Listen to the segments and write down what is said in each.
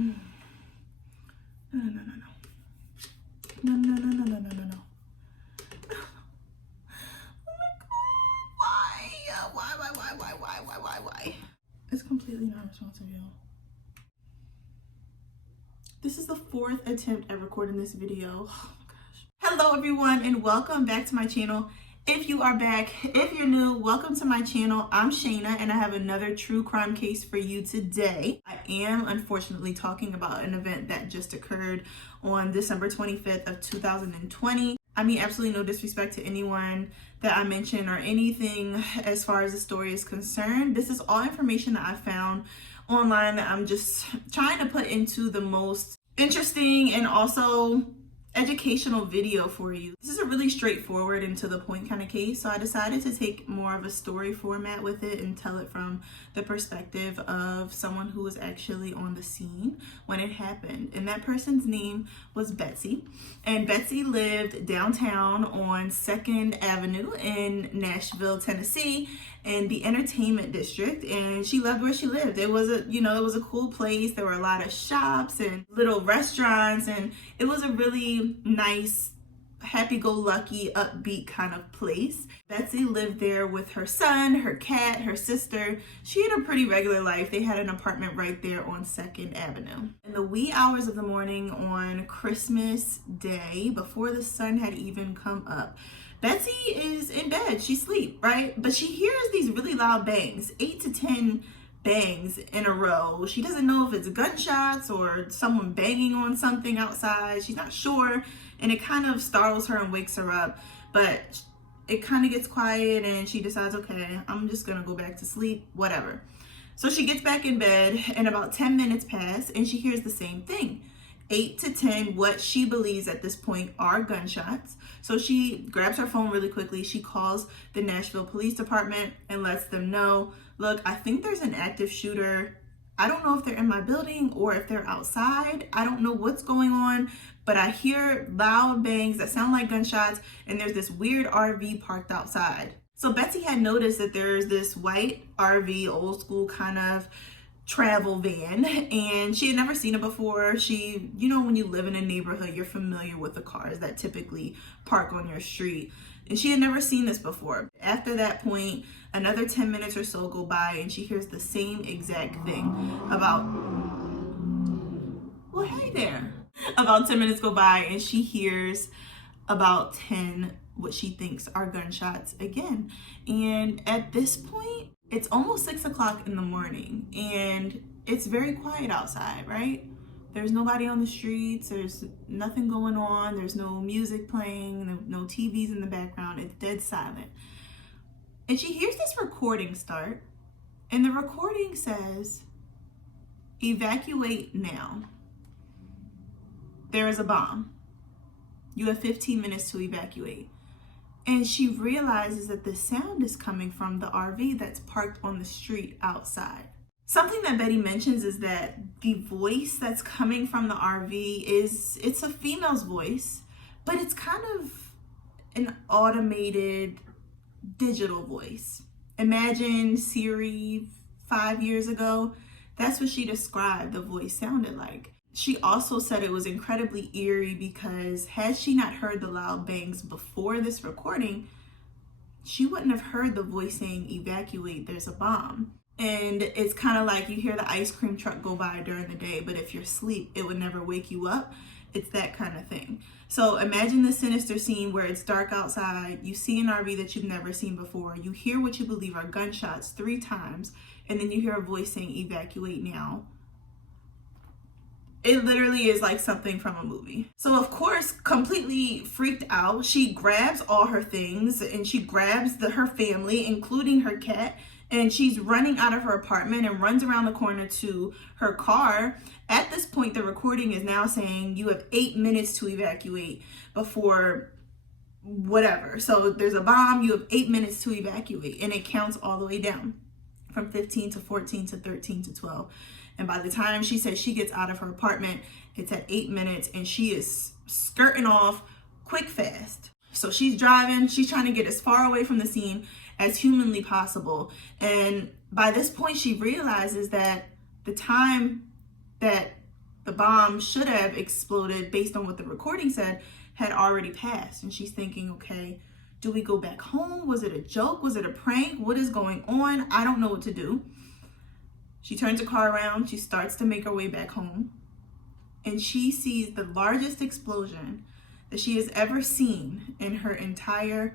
No, no, no, no, no. No, no, no, no, no, no, no, no. Oh my God. Why? It's completely not responsive, y'all. This is the 4th attempt at recording this video. Oh my gosh. Hello everyone and welcome back to my channel. If you are back, if you're new, welcome to my channel. I'm Shayna and I have another true crime case for you today. I am unfortunately talking about an event that just occurred on December 25th of 2020. I mean absolutely no disrespect to anyone that I mention or anything as far as the story is concerned. This is all information that I found online that I'm just trying to put into the most interesting and also educational video for you. This is a really straightforward and to the point kind of case, so I decided to take more of a story format with it and tell it from the perspective of someone who was actually on the scene when it happened. And that person's name was Betsy, and Betsy lived downtown on 2nd Avenue in Nashville, Tennessee, in the entertainment district, and she loved where she lived. It was a cool place. There were a lot of shops and little restaurants, and it was a really nice, happy-go-lucky, upbeat kind of place. Betsy lived there with her son, her cat, her sister. She had a pretty regular life. They had an apartment right there on 2nd Avenue. In the wee hours of the morning on Christmas Day, before the sun had even come up, Betsy is in bed. She sleeps, right? But she hears these really loud bangs, 8 to 10 bangs in a row. She doesn't know if it's gunshots or someone banging on something outside. She's not sure. And it kind of startles her and wakes her up. But it kind of gets quiet and she decides, okay, I'm just going to go back to sleep, whatever. So she gets back in bed and about 10 minutes pass and she hears the same thing. 8 to 10, what she believes at this point are gunshots. So she grabs her phone really quickly. She calls the Nashville Police Department and lets them know, look, I think there's an active shooter. I don't know if they're in my building or if they're outside. I don't know what's going on, but I hear loud bangs that sound like gunshots, and there's this weird RV parked outside. So Betsy had noticed that there's this white RV, old school kind of travel van, and she had never seen it before. She, when you live in a neighborhood, you're familiar with the cars that typically park on your street, and she had never seen this before. After that point, another 10 minutes or so go by and she hears the same exact thing. Well, hey there. About 10 minutes go by and she hears about 10 what she thinks are gunshots again. And at this point, it's almost 6 o'clock in the morning and it's very quiet outside, right? There's nobody on the streets. There's nothing going on. There's no music playing, no TVs in the background. It's dead silent. And she hears this recording start, and the recording says, "Evacuate now. There is a bomb. You have 15 minutes to evacuate." And she realizes that the sound is coming from the RV that's parked on the street outside. Something that Betty mentions is that the voice that's coming from the RV it's a female's voice, but it's kind of an automated digital voice. Imagine Siri 5 years ago. That's what she described the voice sounded like. She also said it was incredibly eerie because had she not heard the loud bangs before this recording, she wouldn't have heard the voice saying, "Evacuate, there's a bomb." And it's kind of like you hear the ice cream truck go by during the day, but if you're asleep, it would never wake you up. It's that kind of thing. So imagine the sinister scene where it's dark outside, you see an RV that you've never seen before, you hear what you believe are gunshots 3 times, and then you hear a voice saying, "Evacuate now." It literally is like something from a movie. So of course, completely freaked out, she grabs all her things and she grabs her family, including her cat, and she's running out of her apartment and runs around the corner to her car. At this point, the recording is now saying you have 8 minutes to evacuate before whatever. So there's a bomb, you have 8 minutes to evacuate, and it counts all the way down from 15 to 14 to 13 to 12. And by the time she says she gets out of her apartment, it's at 8 minutes and she is skirting off quick fast. So she's driving, she's trying to get as far away from the scene as humanly possible. And by this point, she realizes that the time that the bomb should have exploded based on what the recording said had already passed. And she's thinking, okay, do we go back home? Was it a joke? Was it a prank? What is going on? I don't know what to do. She turns the car around. She starts to make her way back home. And she sees the largest explosion that she has ever seen in her entire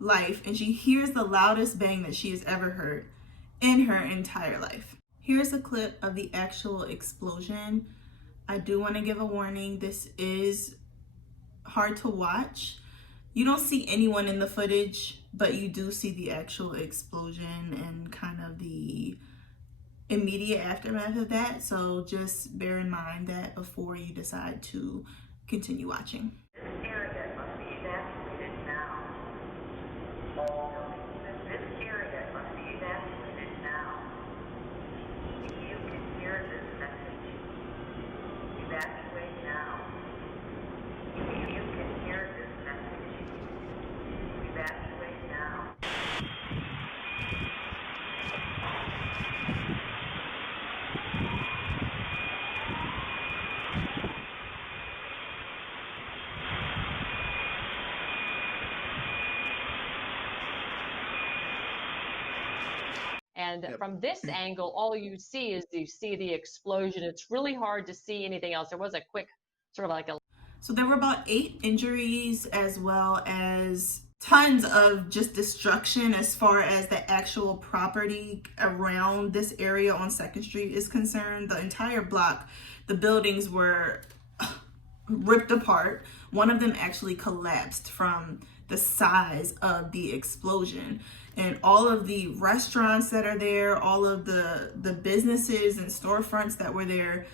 life. And she hears the loudest bang that she has ever heard in her entire life. Here's a clip of the actual explosion. I do want to give a warning. This is hard to watch. You don't see anyone in the footage, but you do see the actual explosion and kind of the immediate aftermath of that. So just bear in mind that before you decide to continue watching. This area must be evacuated now. All buildings. This area must be evacuated now. If you can hear this message, evacuate now. If you can hear this message, evacuate now. And from this angle, all you see is the explosion. It's really hard to see anything else. There was a quick sort of like a... So there were about 8 injuries as well as tons of just destruction as far as the actual property around this area on 2nd Street is concerned. The entire block, the buildings were ripped apart. One of them actually collapsed from the size of the explosion. And all of the restaurants that are there, all of the businesses and storefronts that were there,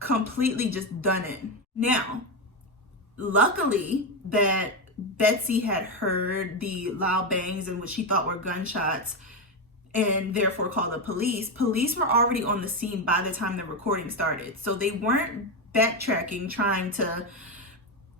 completely just done in. Now, luckily that Betsy had heard the loud bangs and what she thought were gunshots and therefore called the police. Police were already on the scene by the time the recording started. So they weren't backtracking, trying to,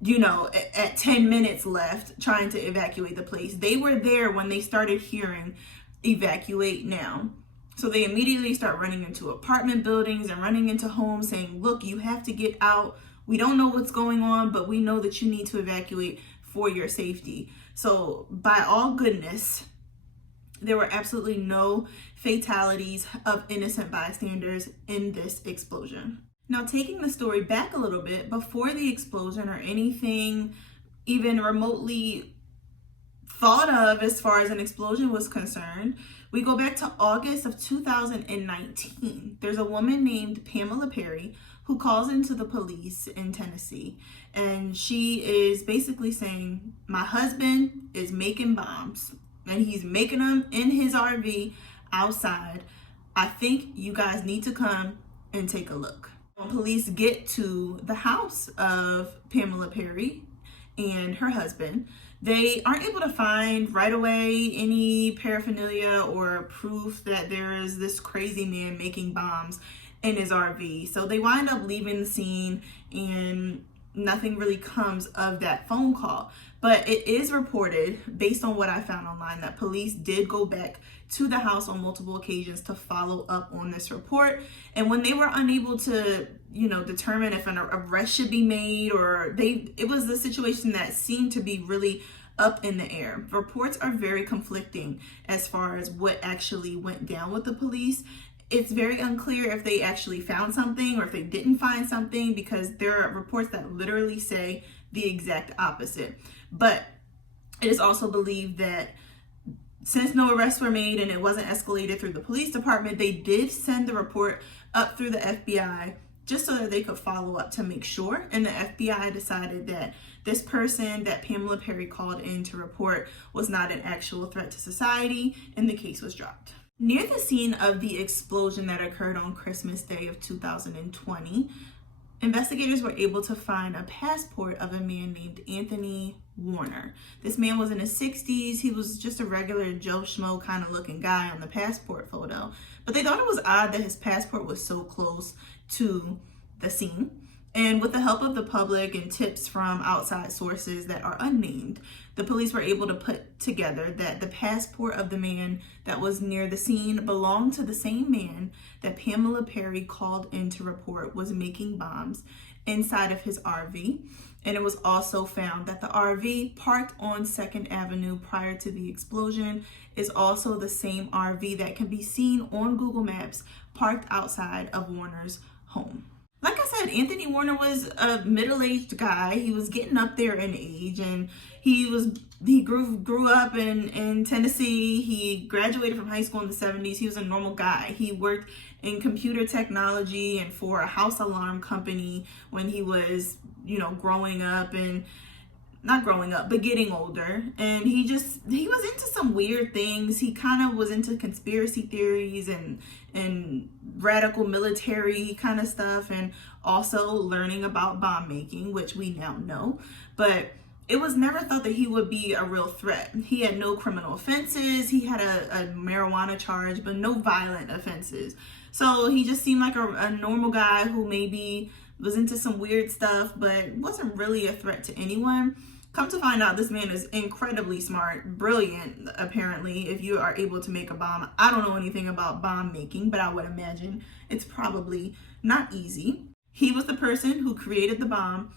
you know, at 10 minutes left, trying to evacuate the place. They were there when they started hearing evacuate now. So they immediately start running into apartment buildings and running into homes saying, look, you have to get out. We don't know what's going on, but we know that you need to evacuate for your safety. So by all goodness, there were absolutely no fatalities of innocent bystanders in this explosion. Now, taking the story back a little bit, before the explosion or anything even remotely thought of as far as an explosion was concerned, we go back to August of 2019. There's a woman named Pamela Perry who calls into the police in Tennessee, and she is basically saying, my husband is making bombs and he's making them in his RV outside. I think you guys need to come and take a look. When police get to the house of Pamela Perry and her husband, they aren't able to find right away any paraphernalia or proof that there is this crazy man making bombs in his RV. So they wind up leaving the scene and nothing really comes of that phone call. But it is reported, based on what I found online, that police did go back to the house on multiple occasions to follow up on this report. And when they were unable to, you know, determine if an arrest should be made, or it was the situation that seemed to be really up in the air. Reports are very conflicting as far as what actually went down with the police. It's very unclear if they actually found something or if they didn't find something, because there are reports that literally say the exact opposite. But it is also believed that since no arrests were made and it wasn't escalated through the police department, they did send the report up through the FBI just so that they could follow up to make sure. And the FBI decided that this person that Pamela Perry called in to report was not an actual threat to society, and the case was dropped. Near the scene of the explosion that occurred on Christmas Day of 2020, investigators were able to find a passport of a man named Anthony Warner. This man was in his 60s. He was just a regular Joe Schmo kind of looking guy on the passport photo. But they thought it was odd that his passport was so close to the scene. And with the help of the public and tips from outside sources that are unnamed, the police were able to put together that the passport of the man that was near the scene belonged to the same man that Pamela Perry called in to report was making bombs inside of his RV. And it was also found that the RV parked on 2nd Avenue prior to the explosion is also the same RV that can be seen on Google Maps parked outside of Warner's home. Like I said, Anthony Warner was a middle-aged guy. He was getting up there in age, and he grew up in Tennessee. He graduated from high school in the 70s. He was a normal guy. He worked in computer technology and for a house alarm company when he was, growing up, and not growing up, but getting older. And he was into some weird things. He kind of was into conspiracy theories and radical military kind of stuff, and also learning about bomb making, which we now know. But it was never thought that he would be a real threat. He had no criminal offenses. He had a marijuana charge, but no violent offenses. So he just seemed like a normal guy who maybe was into some weird stuff, but wasn't really a threat to anyone. Come to find out, this man is incredibly smart, brilliant, apparently, if you are able to make a bomb. I don't know anything about bomb making, but I would imagine it's probably not easy. He was the person who created the bomb,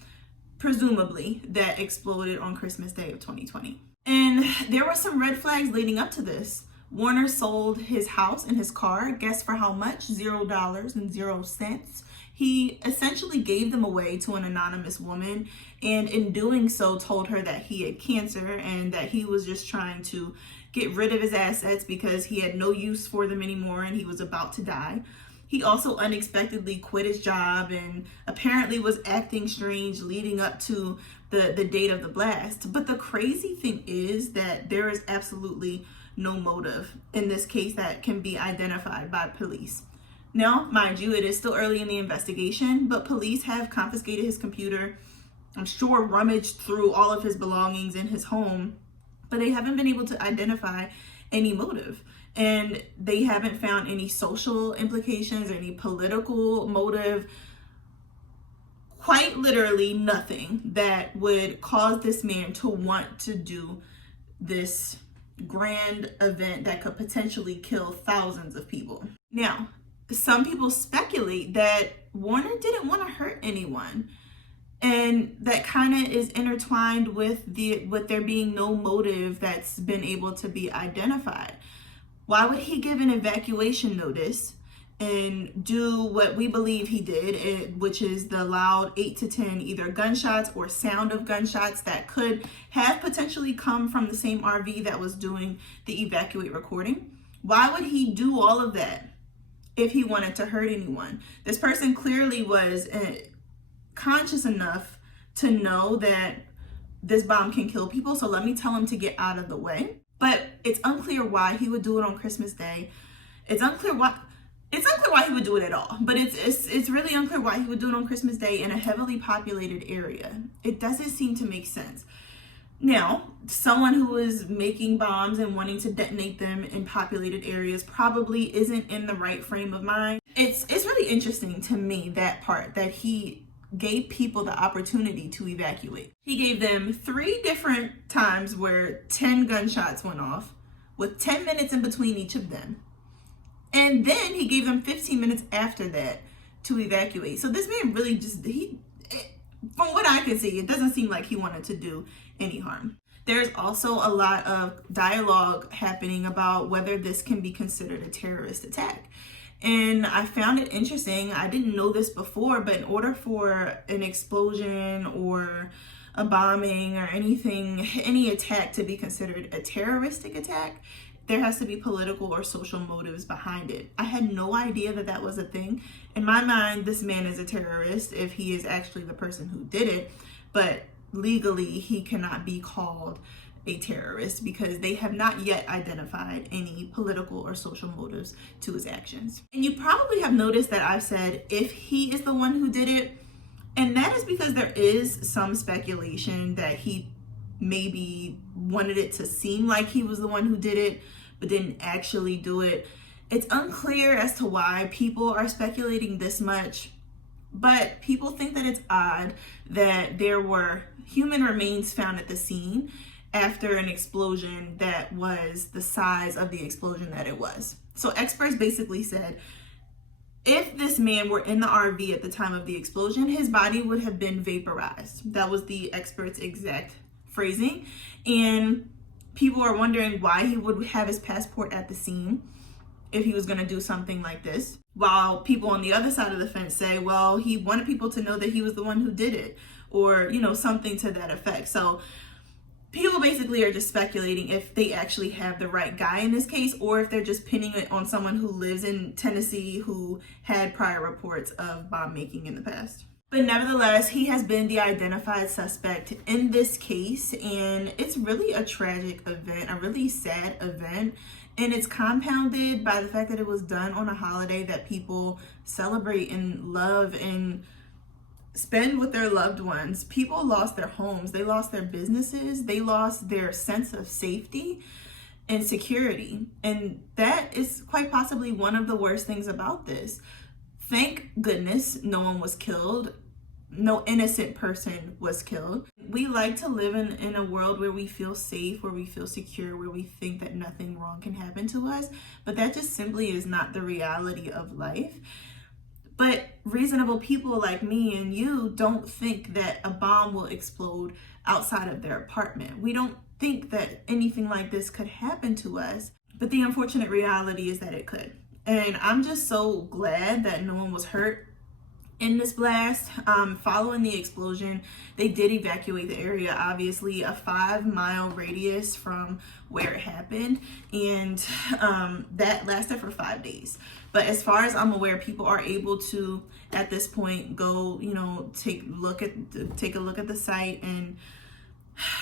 presumably, that exploded on Christmas Day of 2020. And there were some red flags leading up to this. Warner sold his house and his car. Guess for how much? $0.00. He essentially gave them away to an anonymous woman, and in doing so told her that he had cancer and that he was just trying to get rid of his assets because he had no use for them anymore and he was about to die. He also unexpectedly quit his job and apparently was acting strange leading up to the date of the blast. But the crazy thing is that there is absolutely no motive in this case that can be identified by police. Now, mind you, it is still early in the investigation, but police have confiscated his computer, I'm sure rummaged through all of his belongings in his home, but they haven't been able to identify any motive. And they haven't found any social implications or any political motive, quite literally nothing that would cause this man to want to do this grand event that could potentially kill thousands of people. Now, some people speculate that Warner didn't want to hurt anyone, and that kind of is intertwined with there being no motive that's been able to be identified. Why would he give an evacuation notice and do what we believe he did, which is the loud 8 to 10 either gunshots or sound of gunshots that could have potentially come from the same RV that was doing the evacuate recording? Why would he do all of that if he wanted to hurt anyone? This person clearly was conscious enough to know that this bomb can kill people, so let me tell him to get out of the way. But it's unclear why he would do it on Christmas Day. It's unclear why he would do it at all, but it's really unclear why he would do it on Christmas Day in a heavily populated area. It doesn't seem to make sense. Now, someone who is making bombs and wanting to detonate them in populated areas probably isn't in the right frame of mind. It's really interesting to me, that part, that he gave people the opportunity to evacuate. He gave them 3 different times where 10 gunshots went off, with 10 minutes in between each of them. And then he gave them 15 minutes after that to evacuate. So this man really from what I can see, it doesn't seem like he wanted to do any harm. There's also a lot of dialogue happening about whether this can be considered a terrorist attack. And I found it interesting. I didn't know this before, but in order for an explosion or a bombing or any attack to be considered a terroristic attack, there has to be political or social motives behind it. I had no idea that that was a thing. In my mind, this man is a terrorist if he is actually the person who did it, but legally he cannot be called a terrorist because they have not yet identified any political or social motives to his actions. And you probably have noticed that I've said if he is the one who did it, and that is because there is some speculation that he maybe wanted it to seem like he was the one who did it, but didn't actually do it. It's unclear as to why people are speculating this much. But people think that it's odd that there were human remains found at the scene after an explosion that was the size of the explosion that it was. So experts basically said, if this man were in the RV at the time of the explosion, his body would have been vaporized. That was the expert's exact phrasing. And people are wondering why he would have his passport at the scene if he was going to do something like this. While people on the other side of the fence say, well, he wanted people to know that he was the one who did it, or, something to that effect. So people basically are just speculating if they actually have the right guy in this case, or if they're just pinning it on someone who lives in Tennessee who had prior reports of bomb making in the past. But nevertheless, he has been the identified suspect in this case, and it's really a tragic event, a really sad event, and it's compounded by the fact that it was done on a holiday that people celebrate and love and spend with their loved ones. People lost their homes, they lost their businesses, they lost their sense of safety and security. And that is quite possibly one of the worst things about this. Thank goodness no one was killed. No innocent person was killed. We like to live in a world where we feel safe, where we feel secure, where we think that nothing wrong can happen to us. But that just simply is not the reality of life. But reasonable people like me and you don't think that a bomb will explode outside of their apartment. We don't think that anything like this could happen to us. But the unfortunate reality is that it could. And I'm just so glad that no one was hurt in this blast. Following the explosion, they did evacuate the area, obviously a 5-mile radius from where it happened, and that lasted for 5 days. But as far as I'm aware, people are able to, at this point, go, take a look at the site and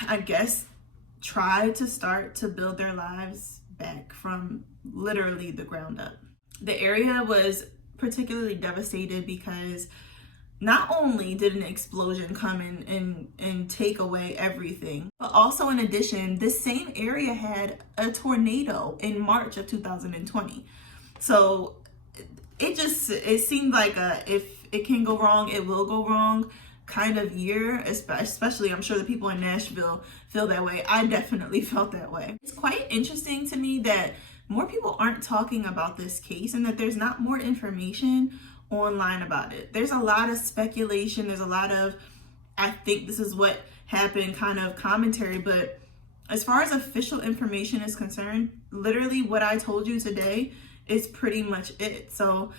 I guess try to start to build their lives back from literally the ground up. The area was particularly devastated because not only did an explosion come and take away everything, but also in addition, this same area had a tornado in March of 2020. So it seemed like if it can go wrong, it will go wrong kind of year, especially I'm sure the people in Nashville feel that way. I definitely felt that way. It's quite interesting to me that more people aren't talking about this case and that there's not more information online about it. There's a lot of speculation. There's a lot of, I think this is what happened kind of commentary. But as far as official information is concerned, literally what I told you today is pretty much it. So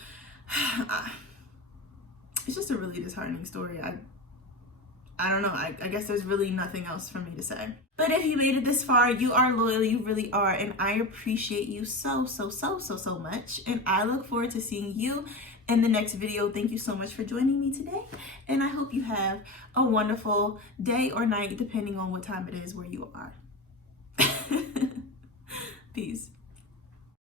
it's just a really disheartening story. I don't know. I guess there's really nothing else for me to say. But if you made it this far, you are loyal. You really are. And I appreciate you so much. And I look forward to seeing you in the next video. Thank you so much for joining me today. And I hope you have a wonderful day or night, depending on what time it is where you are. Peace.